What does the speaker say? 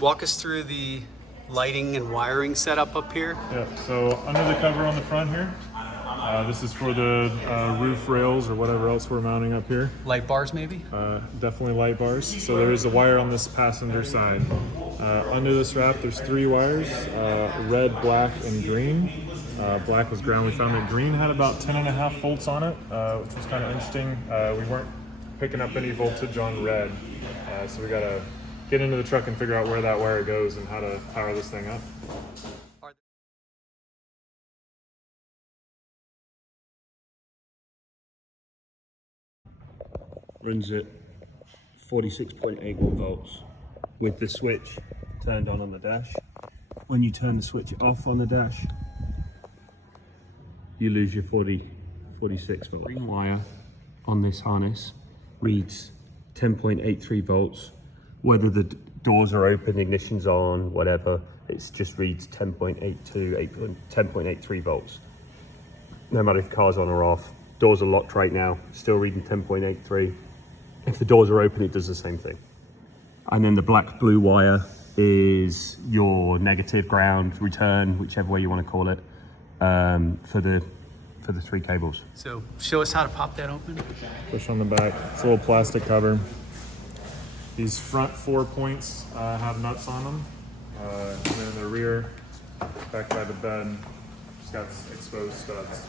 walk us through the lighting and wiring setup up here. Yeah, so under the cover on the front here, this is for the roof rails or whatever else we're mounting up here. Light bars maybe? Definitely light bars. So there is a wire on this passenger side. Under this wrap, there's 3 wires, red, black, and green. Black was ground. We found that green had about 10.5 volts on it, which was kind of interesting. We weren't picking up any voltage on red, so we gotta get into the truck and figure out where that wire goes and how to power this thing up. Runs at 46.8 volts with the switch turned on the dash. When you turn the switch off on the dash, you lose your 46 volts. Green wire on this harness reads 10.83 volts. Whether the doors are open, ignition's on, whatever, it just reads 10.83 volts. No matter if the car's on or off. Doors are locked right now, still reading 10.83. If the doors are open, it does the same thing. And then the black blue wire is your negative, ground, return, whichever way you want to call it, for the 3 cables. So show us how to pop that open. Push on the back. It's a little plastic cover. These front 4 points have nuts on them. And then the rear, back by the bed, just got exposed studs.